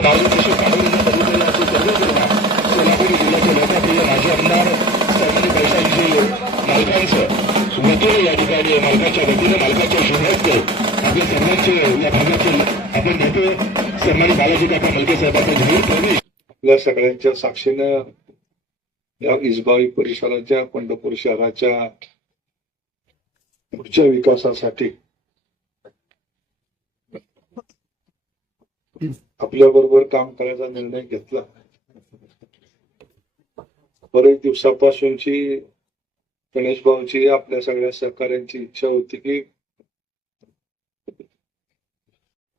काढून सर्व सोलापूर जिल्ह्याचे लोकप्रिय माजी आमदार मालकांचं या ठिकाणी मालकाच्या मालकाच्या आपल्या सर्वांचे या भागाचे आपण नेते सन्मानी बालाजी काका मलके साहेबांचा जाहीर प्रवेश आपल्या सगळ्यांच्या साक्षीनं या इसबाई परिसराच्या पंढरपूर शहराच्या पुढच्या विकासासाठी आपल्या बरोबर काम करायचा निर्णय घेतला. बरेच दिवसापासूनची गणेश भाऊची आपल्या सगळ्या सहकाऱ्यांची इच्छा होती की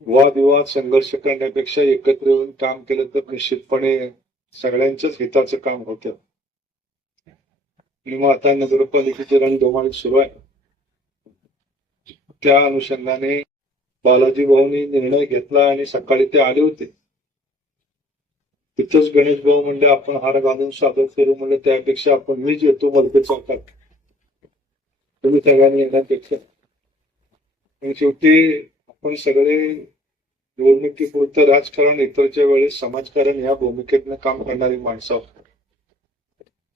वादविवाद संघर्ष करण्यापेक्षा एकत्र येऊन काम केलं तर निश्चितपणे सगळ्यांच्याच हिताचं काम होतं. आणि मग आता नगरपालिकेची रणधुमाळी सुरू आहे. त्या अनुषंगाने बालाजी भाऊनी निर्णय घेतला आणि सकाळी ते आले होते. तिथंच गणेश भाऊ म्हणले आपण हार घालून स्वागत करू. म्हणलं त्यापेक्षा आपण मीच येतो मलके चौकात. तुम्ही सगळ्यांनी येण्यापेक्षा. आणि शेवटी आपण सगळे निवडणुकीपुरतं राजकारण इतरच्या वेळेस समाजकारण या भूमिकेतनं काम करणारी माणसं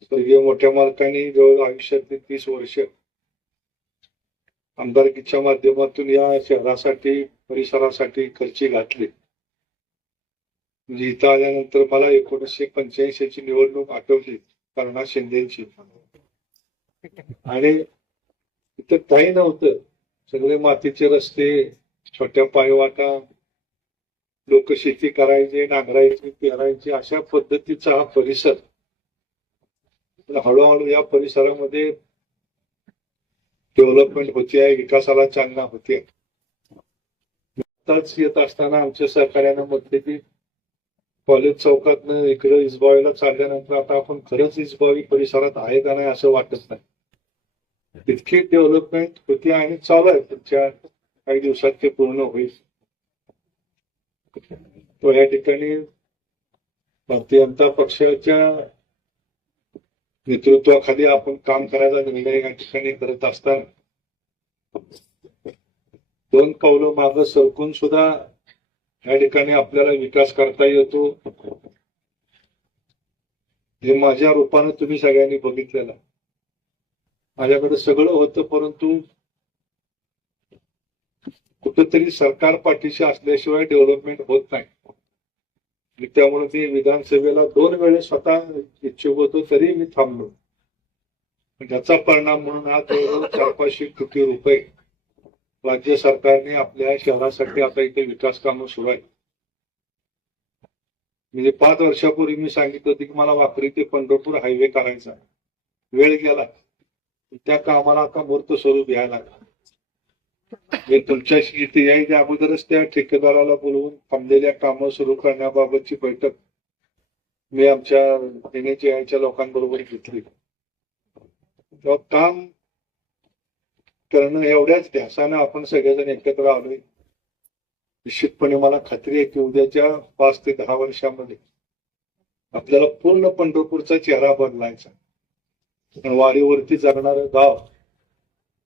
स्वर्गीय मोठ्या मालकांनी जवळ आयुष्यातली तीस वर्ष आमदारकीच्या माध्यमातून या शहरासाठी परिसरासाठी खर्ची घातली. म्हणजे इथं आल्यानंतर मला एकोणीसशे पंच्याऐंशी ची निवडणूक आठवली कर्णा शिंदेची. आणि इथं काही नव्हतं. सगळे मातीचे रस्ते छोट्या पायवाटा लोक शेती करायचे नांगरायचे पेरायचे अशा पद्धतीचा हा परिसर. हळूहळू या परिसरामध्ये डेव्हलपमेंट होते आहे विकासाला चालना होते आताच येत असताना आमच्या सहकार्यानं म्हटले की कॉलेज चौकातनं इकडं इजबावीला चालल्यानंतर आता आपण खरंच इसबावी परिसरात आहे का नाही असं वाटत नाही. इतकी डेव्हलपमेंट होती आणि चालू आहे पुढच्या काही दिवसात ते पूर्ण होईल. तो या ठिकाणी भारतीय जनता पक्षाच्या नेतृत्वाखाली आपण काम करायचा निर्णय या ठिकाणी करत असताना दोन पावलं माग सरकून सुद्धा या ठिकाणी आपल्याला विकास करता येतो. हे माझ्या रूपानं तुम्ही सगळ्यांनी बघितलेलं माझ्याकडे सगळं होतं परंतु कुठंतरी सरकार पाठीशी असल्याशिवाय डेव्हलपमेंट होत नाही. त्यामुळे मी विधानसभेला दोन वेळेस स्वतः इच्छुक होतो तरी मी थांबलो. पण त्याचा परिणाम म्हणून आज जवळजवळ चार पाचशे कोटी रुपये राज्य सरकारने आपल्या शहरासाठी आता इथे विकास कामं सुरू आहेत. म्हणजे पाच वर्षापूर्वी मी सांगितलं होतं की मला वाकरी ते पंढरपूर हायवे करायचा वेळ गेला. त्या कामाला आता मूर्त स्वरूप यायला लागला. म्हणजे तुमच्याशी इथे यायच्या अगोदरच त्या ठेकेदाराला बोलवून थांबलेल्या कामं सुरू करण्याबाबतची बैठक मी आमच्या एनएचआयच्या लोकांबरोबर घेतली. तेव्हा काम करणं एवढ्याच ध्यासानं आपण सगळेजण एकत्र आलोय. निश्चितपणे मला खात्री आहे की उद्याच्या पाच ते दहा वर्षामध्ये आपल्याला पूर्ण पंढरपूरचा चेहरा बदलायचा. वाडीवरती वारीवरती जगणारं गाव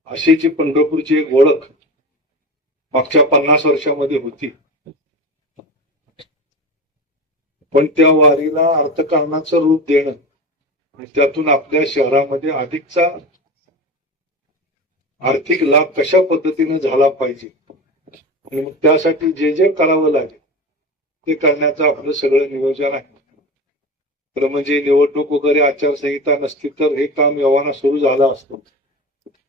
अशी जी पंढरपूरची एक ओळख मागच्या पन्नास वर्षामध्ये होती. पण त्या वारीला अर्थकारणाचं रूप देणं आणि त्यातून आपल्या शहरामध्ये अधिकचा आर्थिक लाभ कशा पद्धतीने झाला पाहिजे? आणि मग त्यासाठी जे जे करावं लागेल ते करण्याचं आपलं सगळं नियोजन आहे. तर म्हणजे निवडणूक वगैरे आचारसंहिता नसती तर हे काम यवाना सुरू झालं असतं.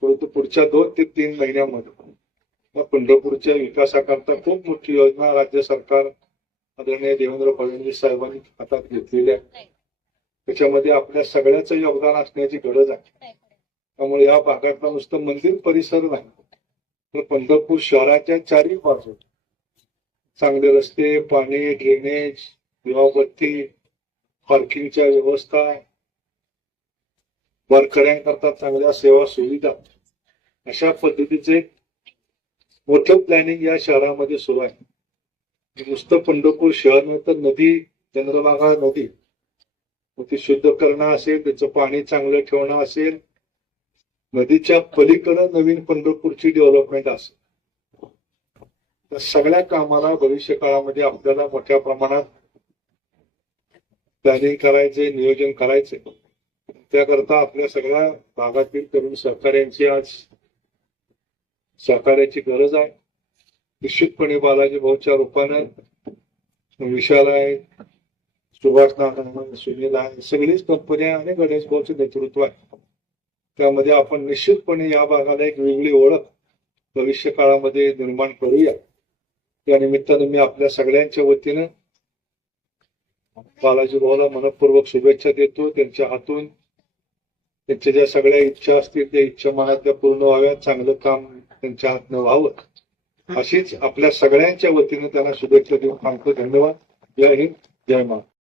परंतु पुढच्या दोन ते तीन महिन्यामध्ये. पंढरपूरच्या विकासाकरता खूप मोठी योजना राज्य सरकार आदरणीय देवेंद्र फडणवीस साहेबांनी हातात घेतलेली आहे. त्याच्यामध्ये आपल्या सगळ्याचं योगदान असण्याची गरज आहे. त्यामुळे या भागातला नुसतं मंदिर परिसर नाही. तर पंढरपूर शहराच्या चारही बाजू चांगले रस्ते पाणी ड्रेनेज दिवाबत्ती पार्किंगच्या व्यवस्था वारकऱ्यांकरता चांगल्या सेवा सुविधा. अशा पद्धतीचे मोठं प्लॅनिंग या शहरामध्ये सुरू आहे. नुसतं पंढरपूर शहर नाही तर नदी चंद्रभागा नदी. मग ती शुद्ध करणं असेल त्याचं पाणी चांगलं ठेवणं असेल नदीच्या पलीकडं नवीन पंढरपूरची डेव्हलपमेंट असेल. त्या सगळ्या कामाला भविष्य काळामध्ये आपल्याला मोठ्या प्रमाणात प्लॅनिंग करायचे नियोजन करायचे. त्याकरता आपल्या सगळ्या भागातील तरुण सहकार्यांची आज सहकार्याची गरज आहे. निश्चितपणे बालाजी भाऊच्या रूपानं विशाल आहे सुभाष नारायण सुनील आहे सगळीच कंपन्या आणि गणेश भाऊचे नेतृत्व आहे. त्यामध्ये आपण निश्चितपणे या भागाला एक वेगळी ओळख भविष्य काळामध्ये निर्माण करूया. त्या निमित्तानं मी आपल्या सगळ्यांच्या वतीनं बालाजी भाऊला मनपूर्वक शुभेच्छा देतो. त्यांच्या हातून त्यांच्या ज्या सगळ्या इच्छा असतील त्या इच्छा मनातल्या पूर्ण व्हाव्यात चांगलं काम त्यांच्या हातनं व्हावं. अशीच आपल्या सगळ्यांच्या वतीनं त्यांना शुभेच्छा देऊन सांगतो. धन्यवाद. जय हिंद. जय महाराज